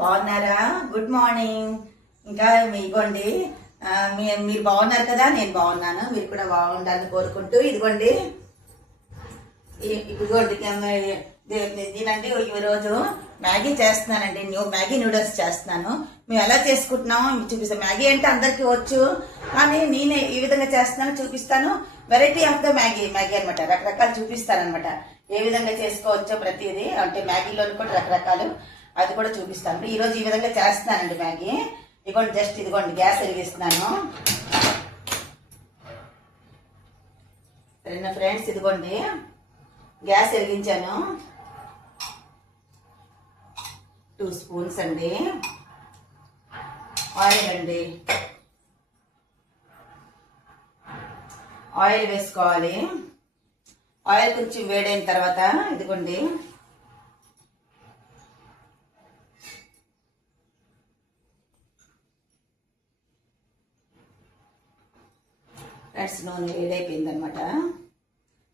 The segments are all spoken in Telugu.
బాగున్నారా? Good morning. ఇంకా మీకోండి, మీరు బాగున్నారు కదా, నేను బాగున్నాను. మీరు కూడా బాగుండాలని కోరుకుంటూ ఇదిగోండి దీనండి ఈరోజు మ్యాగీ చేస్తున్నానండి. మ్యాగీ నూడిల్స్ చేస్తున్నాను. మేము ఎలా చేసుకుంటున్నాం చూపిస్తాను. మ్యాగీ అంటే అందరికీ వచ్చు, కానీ నేనే ఈ విధంగా చేస్తున్నాను చూపిస్తాను. వెరైటీ ఆఫ్ ద మ్యాగీ అనమాట, రకరకాలు చూపిస్తాను అనమాట. ఏ విధంగా చేసుకోవచ్చో ప్రతిదీ, అంటే మ్యాగీలో కూడా రకరకాలు, అది కూడా చూపిస్తాను. ఈరోజు ఈ విధంగా చేస్తున్నానండి మ్యాగీ. ఇదిగోండి, జస్ట్ ఇదిగోండి గ్యాస్ వెలిగిస్తున్నాను. సరేనా ఫ్రెండ్స్, ఇదిగోండి గ్యాస్ వెలిగించాను. 2 స్పూన్స్ అండి ఆయిల్ అండి. ఆయిల్ వేసుకోవాలి. ఆయిల్ కొంచెం వేడైన తర్వాత ఇదిగోండి ఫ్రెండ్స్, నూనె వేడైపోయింది అనమాట.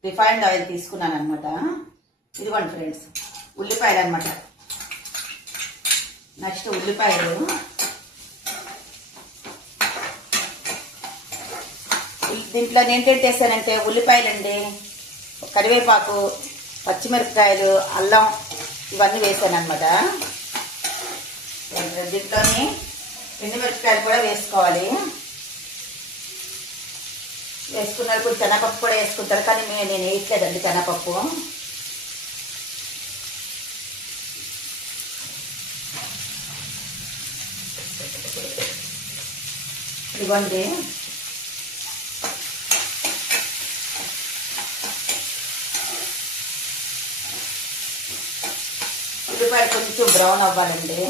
రిఫైన్డ్ ఆయిల్ తీసుకున్నాను అనమాట. ఇదిగోండి ఫ్రెండ్స్, ఉల్లిపాయలు అనమాట. నెక్స్ట్ ఉల్లిపాయలు, దీంట్లో నేనేంటి వేసానంటే ఉల్లిపాయలండి, కరివేపాకు, పచ్చిమిరపకాయలు, అల్లం ఇవన్నీ వేసాను అనమాట. దీంట్లోని ఎండుమిరపకాయలు కూడా వేసుకోవాలి. వేసుకున్నారు. కొంచెం శనగపప్పు కూడా వేసుకుంటారు, కానీ నేను వేయట్లేదండి శనగపప్పు. ఇదిగోండి ఉల్లిపాయ కొంచెం బ్రౌన్ అవ్వాలండి.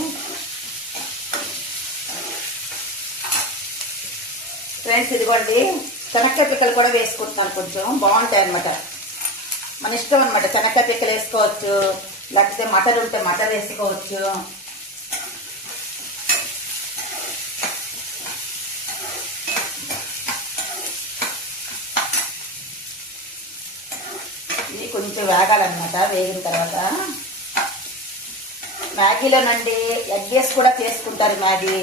ఫ్రెండ్స్, ఇదిగోండి శనక్కాయ పిక్కలు కూడా వేసుకుంటున్నాను, కొంచెం బాగుంటాయి అనమాట. మన ఇష్టం అనమాట. శనక్కాయ పిక్కలు వేసుకోవచ్చు, లేకపోతే మటర్ ఉంటే మటర్ వేసుకోవచ్చు. ఇది కొంచెం వేగాలన్నమాట. వేగిన తర్వాత మ్యాగీలోనండి ఎగ్ వేసి కూడా చేసుకుంటారు మ్యాగీ,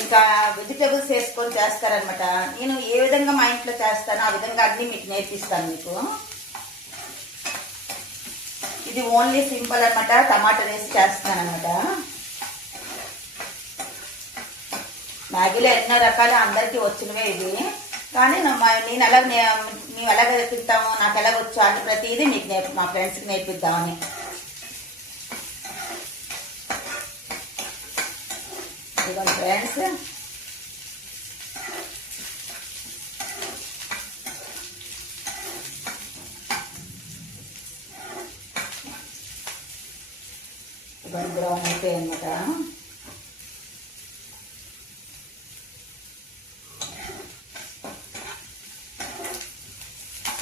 ఇంకా వెజిటేబుల్స్ వేసుకొని చేస్తారనమాట. నేను ఏ విధంగా మా ఇంట్లో చేస్తానో ఆ విధంగా అన్ని మీకు నేర్పిస్తాను మీకు. ఇది ఓన్లీ సింపుల్ అనమాట, టమాటా వేసి చేస్తున్నాను అనమాట. మ్యాగీలో ఎన్నో రకాలు అందరికీ వచ్చినవే ఇవి, కానీ నేను మేము ఎలాగ తింటామో, నాకు ఎలాగ వచ్చో అని ప్రతిదీ మీకు మా ఫ్రెండ్స్కి నేర్పిద్దామని. ఇదిగోండి ఫ్రెండ్స్, ఇవన్నీ బ్రౌన్ అయిపోయాయి అనమాట.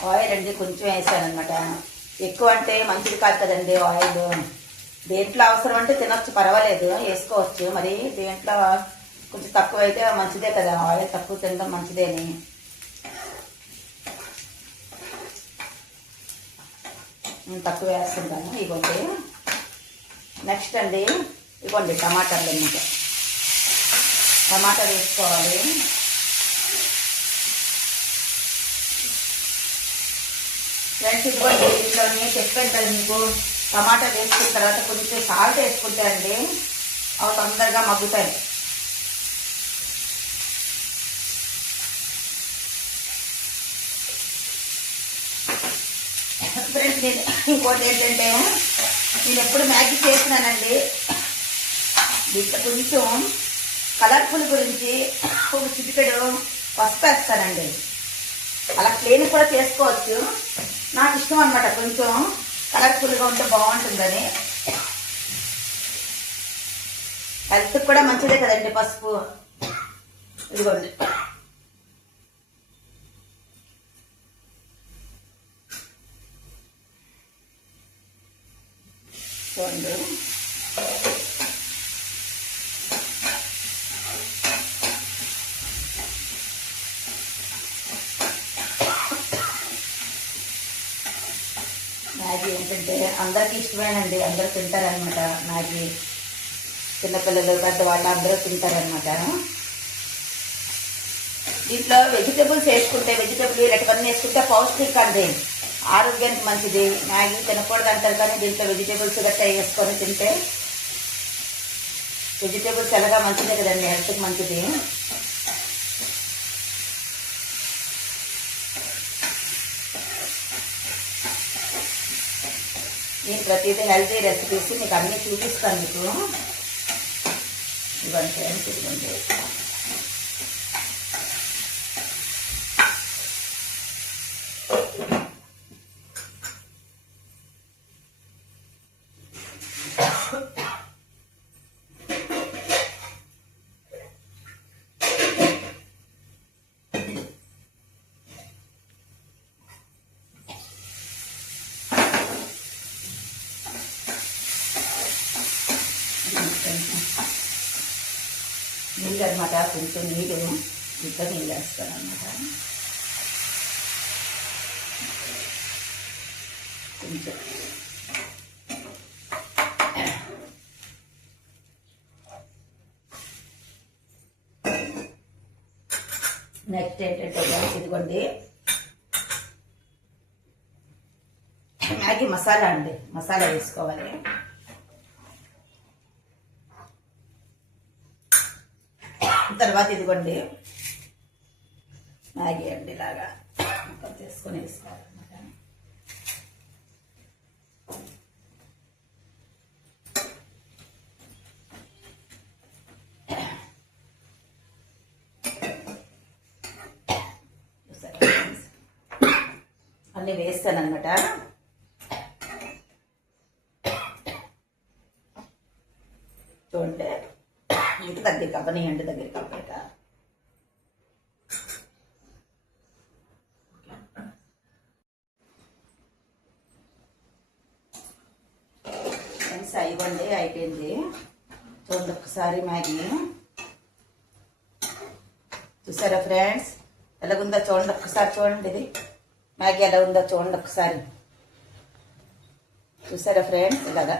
ఆయిల్ అండి కొంచెం వేసాను అనమాట. ఎక్కువ అంటే మంచిది కాదు కదండి ఆయిల్. దేంట్లో అవసరం అంటే తినొచ్చు, పర్వాలేదు, వేసుకోవచ్చు. మరి దేంట్లో కొంచెం తక్కువ అయితే మంచిదే కదా, ఆయిల్ తక్కువ తినడం మంచిదేని. నేను తక్కువ వేస్తుంటాను. ఇవ్వండి. నెక్స్ట్ అండి ఇవ్వండి టమాటాలు అన్నమాట. టమాటా వేసుకోవాలి. ఫ్రెండ్స్, ఇదిగోండి ఇంట్లోనే చెప్పాను కదా మీకు, టమాటా వేసుకున్న తర్వాత కొంచెం సాల్ట్ వేసుకుంటారండి, అవి తొందరగా మగ్గుతాయి. ఫ్రెండ్స్, నేను ఇంకోటి ఏంటంటే, నేను ఎప్పుడు మ్యాగీ చేసినానండి, దీంట్లో కొంచెం కలర్ఫుల్ గురించి ఒక చిటికెడు పసుపు వేస్తానండి. అలా ప్లేన్ కూడా చేసుకోవచ్చు, నాకు ఇష్టం అనమాట. కొంచెం కలర్ఫుల్గా ఉంటే బాగుంటుందని. హెల్త్ కూడా మంచిదే కదండి పసుపు. ఇదిగోండి, చూడండి. మ్యాగీ ఏంటంటే అందరికీ ఇష్టమేనండి, అందరు తింటారనమాట మ్యాగీ. చిన్నపిల్లలు పెద్దవాళ్ళు అందరూ తింటారనమాట. దీంట్లో వెజిటేబుల్స్ వేసుకుంటే వెజిటేబుల్ ఇలాంటివన్నీ వేసుకుంటే పౌష్టిక అండి, ఆరోగ్యానికి మంచిది. మ్యాగీ తినకూడదు అంటారు కానీ దీంట్లో వెజిటేబుల్స్ గట్టా వేసుకొని తింటే వెజిటేబుల్స్ ఎలాగా మంచిదే కదండి, హెల్త్కి మంచిది. నేను ప్రతిదీ హెల్తీ రెసిపీస్ మీకు అన్నీ చూపిస్తాను. మీకు ఇవ్వండి ఇదిగోండి. నీళ్ళు అనమాట, కొంచెం నీళ్ళు ఇంత నీళ్ళు వేస్తాను అనమాట. కొంచెం నెక్స్ట్ ఏంటంటే ఇదిగోండి మ్యాగీ మసాలా అండి, మసాలా వేసుకోవాలి. తర్వాత ఇదిగోండి మ్యాగీ అండి, ఇలాగా చేసుకొని వేసుకోవాలన్నమాట. అన్నీ వేస్తానమాట. చూడండి ఇంటి దగ్గరికి అవ్వనియండి, దగ్గరికి అవ్వక ఇవ్వండి. అయిపోయింది చూడండి ఒకసారి మ్యాగీ చూసారా ఫ్రెండ్స్, ఎలాగుందో చూడండి ఒక్కసారి. చూడండి ఇది మ్యాగీ ఎలా ఉందో చూడండి ఒకసారి. చూసారా ఫ్రెండ్స్, ఇలాగా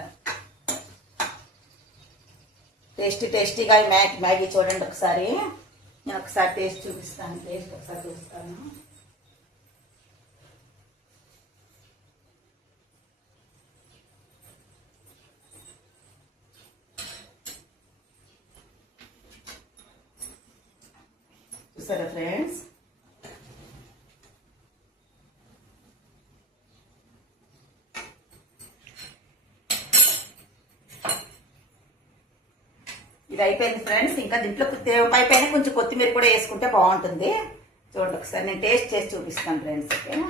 టేస్టీగా మ్యాగీ చూడండి ఒకసారి. నేను ఒకసారి టేస్ట్ చూపిస్తాను, టేస్ట్ ఒకసారి చూస్తాను. చూసారా ఫ్రెండ్స్, ఇది అయిపోయింది ఫ్రెండ్స్. ఇంకా దీంట్లో పై పైన కొంచెం కొత్తిమీర కూడా వేసుకుంటే బాగుంటుంది. చూడండి ఒకసారి నేను టేస్ట్ చేసి చూపిస్తాను ఫ్రెండ్స్. ఓకే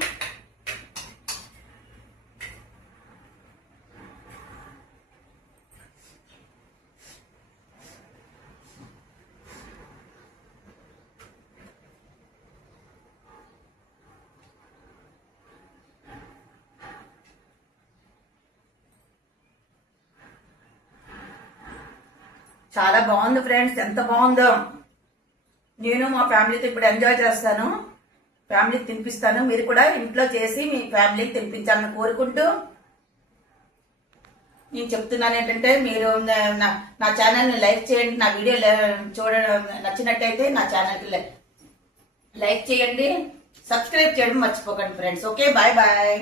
చాలా బాగుంది ఫ్రెండ్స్, ఎంత బాగుందో. నేను మా ఫ్యామిలీతో ఇప్పుడు ఎంజాయ్ చేస్తాను, ఫ్యామిలీకి తినిపిస్తాను. మీరు కూడా ఇంట్లో చేసి మీ ఫ్యామిలీకి తినిపించాలని కోరుకుంటూ నేను చెప్తున్నాను ఏంటంటే మీరు నా ఛానల్ని లైక్ చేయండి. నా వీడియో నచ్చినట్టయితే నా ఛానల్కి లైక్ చేయండి, సబ్స్క్రైబ్ చేయడం మర్చిపోకండి ఫ్రెండ్స్. Okay bye bye.